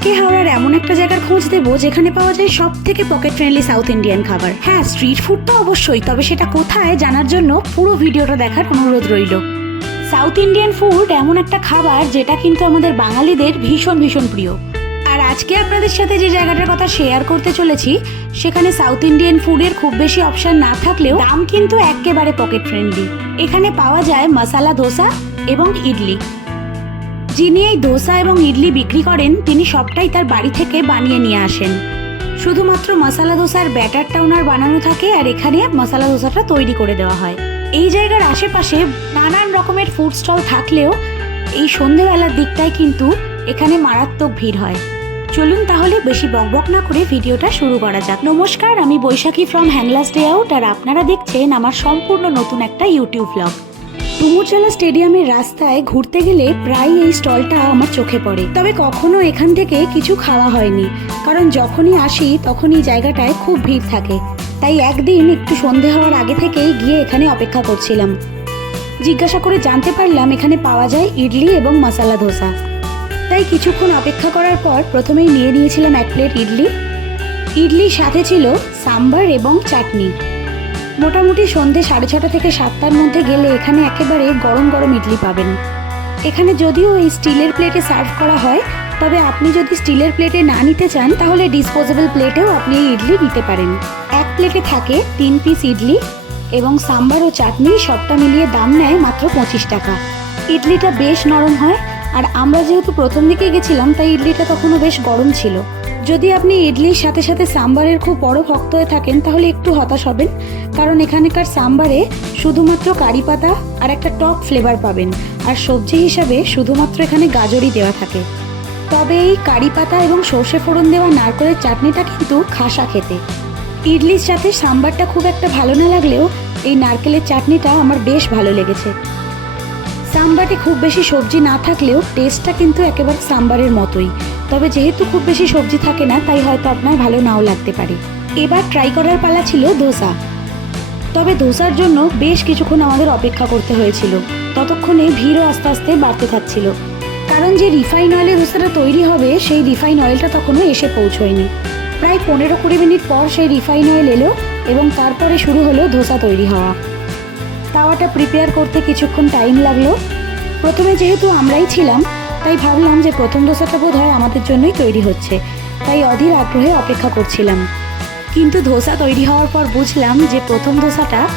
আজকে হাওড়ার এমন একটা জায়গার খোঁজ দেবো যেখানে পাওয়া যায় সব থেকে পকেট ফ্রেন্ডলি সাউথ ইন্ডিয়ান খাবার। হ্যাঁ স্ট্রিট ফুড তো অবশ্যই, তবে সেটা কোথায় জানার জন্য পুরো ভিডিওটা দেখার অনুরোধ রইল। সাউথ ইন্ডিয়ান ফুড এমন একটা খাবার যেটা কিন্তু আমাদের বাঙালিদের ভীষণ ভীষণ প্রিয়। আর আজকে আপনাদের সাথে যে জায়গাটার কথা শেয়ার করতে চলেছি, সেখানে সাউথ ইন্ডিয়ান ফুডের খুব বেশি অপশন না থাকলেও দাম কিন্তু একেবারে পকেট ফ্রেন্ডলি এখানে পাওয়া যায় মশালা ধোসা এবং ইডলি। যিনি এই দোসা এবং ইডলি বিক্রি করেন, তিনি সবটাই তার বাড়ি থেকে বানিয়ে নিয়ে আসেন। শুধুমাত্র মশালা দোসার ব্যাটারটা ওনার বানানো থাকে আর এখানে মশালা দোসাটা তৈরি করে দেওয়া হয়। এই জায়গার আশেপাশে নানান রকমের ফুড স্টল থাকলেও এই সন্ধেবেলার দিকটায় কিন্তু এখানে মারাত্মক ভিড় হয়। চলুন তাহলে বেশি বকবক না করে ভিডিওটা শুরু করা যাক। নমস্কার, আমি Baishakhi from Hanglas day out আর আপনারা দেখছেন আমার সম্পূর্ণ নতুন একটা ইউটিউব ব্লগ ডুমুরজলা স্টেডিয়ামের রাস্তায় ঘুরতে গেলে প্রায় এই স্টলটা আমার চোখে পড়ে। তবে কখনো এখান থেকে কিছু খাওয়া হয়নি। কারণ যখনই আসি, তখনই জায়গাটায় খুব ভিড় থাকে। তাই একদিন একটু সন্ধে হওয়ার আগে থেকেই গিয়ে এখানে অপেক্ষা করছিলাম। জিজ্ঞাসা করে জানতে পারলাম এখানে পাওয়া যায় ইডলি এবং মশালা ধোসা। তাই কিছুক্ষণ অপেক্ষা করার পর প্রথমেই নিয়ে নিয়েছিলাম এক প্লেট ইডলি। ইডলির সাথে ছিল সাম্বার এবং চাটনি। মোটামুটি সন্ধে সাড়ে ছটা থেকে সাতটার মধ্যে গেলে এখানে একেবারে গরম গরম ইডলি পাবেন। এখানে যদিও এই স্টিলের প্লেটে সার্ভ করা হয়, তবে আপনি যদি স্টিলের প্লেটে না নিতে চান, তাহলে ডিসপোজেবল প্লেটেও আপনি এই ইডলি নিতে পারেন। এক প্লেটে থাকে তিন পিস ইডলি এবং সাম্বার ও চাটনি সবটা মিলিয়ে দাম নেয় মাত্র পঁচিশ টাকা। ইডলিটা বেশ নরম হয়, আর আমরা যেহেতু প্রথম দিকে গেছিলাম, তাই ইডলিটা তখনও বেশ গরম ছিল। যদি আপনি ইডলির সাথে সাথে সাম্বারের খুব বড় ভক্ত হয়ে থাকেন, তাহলে একটু হতাশ হবেন। কারণ এখানকার সাম্বারে শুধুমাত্র কারি পাতা আর একটা টক ফ্লেভার পাবেন। আর সবজি হিসাবে শুধুমাত্র এখানে গাজরই দেওয়া থাকে। তবে এই কারি পাতা এবং সর্ষে ফোড়ন দেওয়া নারকেলের চাটনিটা কিন্তু খাসা খেতে। ইডলির সাথে সাম্বারটা খুব একটা ভালো না লাগলেও এই নারকেলের চাটনিটা আমার বেশ ভালো লেগেছে। সাম্বারে খুব বেশি সবজি না থাকলেও টেস্টটা কিন্তু একেবারে সাম্বারের মতোই। তবে যেহেতু খুব বেশি সবজি থাকে না, তাই হয়তো আপনার ভালো নাও লাগতে পারে। এবার ট্রাই করার পালা ছিল ধোসা তবে ধোসার জন্য বেশ কিছুক্ষণ আমাদের অপেক্ষা করতে হয়েছিল। ততক্ষণে ভিড়ও আস্তে আস্তে বাড়তে থাকছিল। কারণ যে রিফাইন অয়েলে ধোসাটা তৈরি হবে, সেই রিফাইন অয়েলটা তখনও এসে পৌঁছয়নি। প্রায় পনেরো কুড়ি মিনিট পর সেই রিফাইন অয়েল এলো এবং তারপরে শুরু হলো ধোসা তৈরি হওয়া। তাওয়াটা প্রিপেয়ার করতে কিছুক্ষণ টাইম লাগল। প্রথমে যেহেতু আমরাই ছিলাম তাই ভাবলাম যে প্রথম দোসাটা বোধ হয় আমাদের জন্যই তৈরি হচ্ছে। তাই অধীর আগ্রহে অপেক্ষা করছিলাম। কিন্তু ধোসা তৈরি হওয়ার পর বুঝলাম যে প্রথম দোসাটা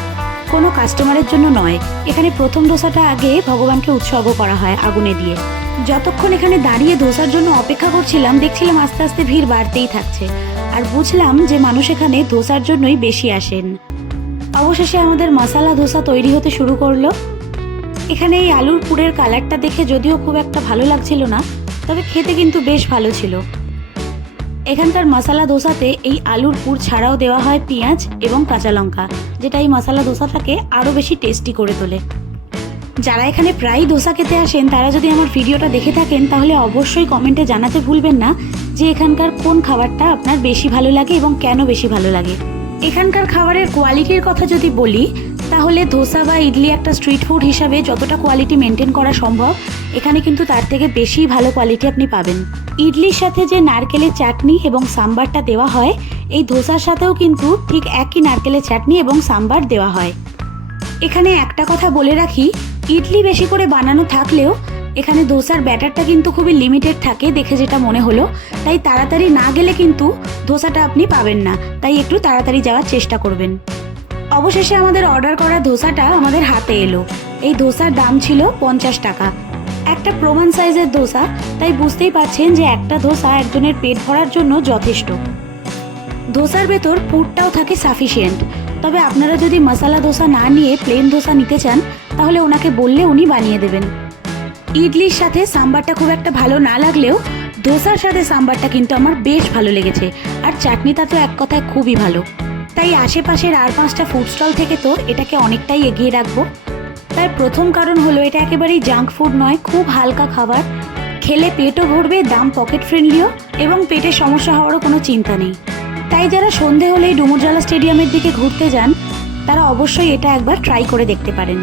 কোনো কাস্টমারের জন্য নয়। এখানে প্রথম দোসাটা আগে ভগবানকে উৎসর্গ করা হয় আগুনে দিয়ে। যতক্ষণ এখানে দাঁড়িয়ে ধোসার জন্য অপেক্ষা করছিলাম, দেখছিলাম আস্তে আস্তে ভিড় বাড়তেই থাকছে। আর বুঝলাম যে মানুষ এখানে ধোসার জন্যই বেশি আসেন। অবশেষে আমাদের মশালা ধোসা তৈরি হতে শুরু করল। এখানে এই আলুর পুরের কালারটা দেখে যদিও খুব একটা ভালো লাগছিল না, তবে খেতে কিন্তু বেশ ভালো ছিল। এখানকার মশালা দোসাতে এই আলুর পুর ছাড়াও দেওয়া হয় পেঁয়াজ এবং কাঁচা লঙ্কা, যেটা এই মশালা দোসাটাকে আরও বেশি টেস্টি করে তোলে। যারা এখানে প্রায় দোসা খেতে আসেন, তারা যদি আমার ভিডিওটা দেখে থাকেন, তাহলে অবশ্যই কমেন্টে জানাতে ভুলবেন না যে এখানকার কোন খাবারটা আপনার বেশি ভালো লাগে এবং কেন বেশি ভালো লাগে। এখানকার খাবারের কোয়ালিটির কথা যদি বলি তাহলে ধোসা বা ইডলি একটা স্ট্রিট ফুড হিসাবে যতটা কোয়ালিটি মেনটেন করা সম্ভব, এখানে কিন্তু তার থেকে বেশি ভালো কোয়ালিটি আপনি পাবেন। ইডলির সাথে যে নারকেলের চাটনি এবং সাম্বারটা দেওয়া হয়, এই ধোসার সাথেও কিন্তু ঠিক একই নারকেলের চাটনি এবং সাম্বার দেওয়া হয়। এখানে একটা কথা বলে রাখি, ইডলি বেশি করে বানানো থাকলেও, এখানে ধোসার ব্যাটারটা কিন্তু খুবই লিমিটেড থাকে দেখে যেটা মনে হলো, তাই তাড়াতাড়ি না গেলে কিন্তু ধোসাটা আপনি পাবেন না, তাই একটু তাড়াতাড়ি যাওয়ার চেষ্টা করবেন। অবশেষে আমাদের অর্ডার করা ধোসাটা আমাদের হাতে এলো। এই ধোসার দাম ছিল পঞ্চাশ টাকা। একটা প্রমাণ সাইজের ধোসা তাই বুঝতেই পারছেন যে একটা ধোসা একজনের পেট ভরার জন্য যথেষ্ট। ধোসার ভেতর পুরটাও থাকে সাফিসিয়েন্ট তবে আপনারা যদি মশালা ধোসা না নিয়ে প্লেন ধোসা নিতে চান, তাহলে ওনাকে বললে উনি বানিয়ে দেবেন। ইডলির সাথে সাম্বারটা খুব একটা ভালো না লাগলেও ধোসার সাথে সাম্বারটা কিন্তু আমার বেশ ভালো লেগেছে। আর চাটনিটা তো এক কথায় খুবই ভালো। তাই আশেপাশের আর পাঁচটা ফুড স্টল থেকে তো এটাকে অনেকটাই এগিয়ে রাখব। তার প্রথম কারণ হলো, এটা একেবারেই জাঙ্ক ফুড নয়, খুব হালকা খাবার। খেলে পেটও ভরবে, দাম পকেট ফ্রেন্ডলিও এবং পেটের সমস্যা হওয়ারও কোনো চিন্তা নেই। তাই যারা সন্ধে হলেই ডুমুরজলা স্টেডিয়ামের দিকে ঘুরতে যান, তারা অবশ্যই এটা একবার ট্রাই করে দেখতে পারেন।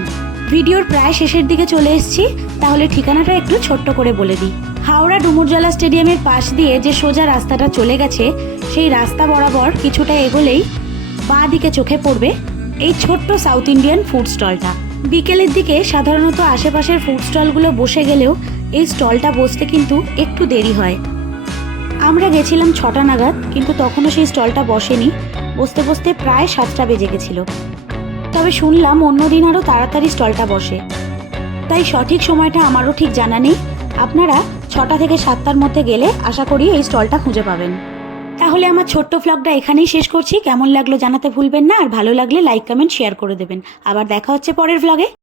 ভিডিওর প্রায় শেষের দিকে চলে এসেছি, তাহলে ঠিকানাটা একটু ছোট্ট করে বলে দিই। হাওড়া ডুমুরজলা স্টেডিয়ামের পাশ দিয়ে যে সোজা রাস্তাটা চলে গেছে, সেই রাস্তা বরাবর কিছুটা এগোলেই বাঁ দিকে চোখে পড়বে এই ছোট্ট সাউথ ইন্ডিয়ান ফুড স্টলটা। বিকেলের দিকে সাধারণত আশেপাশের ফুড স্টলগুলো বসে গেলেও এই স্টলটা বসতে কিন্তু একটু দেরি হয়। আমরা গেছিলাম ছটা নাগাদ, কিন্তু তখনও সেই স্টলটা বসেনি। বসতে বসতে প্রায় সাতটা বেজে গেছিল। তবে শুনলাম অন্যদিন আরও তাড়াতাড়ি স্টলটা বসে। তাই সঠিক সময়টা আমারও ঠিক জানা নেই। আপনারা ছটা থেকে সাতটার মধ্যে গেলে আশা করি এই স্টলটা খুঁজে পাবেন। তাহলে আমার ছোট্ট ফ্লগটা এখানেই শেষ করছি। কেমন লাগল জানাতে ভুলবেন না, আর ভালো লাগলে লাইক কমেন্ট শেয়ার করে দেবেন। আবার দেখা হচ্ছে পরের ভ্লগে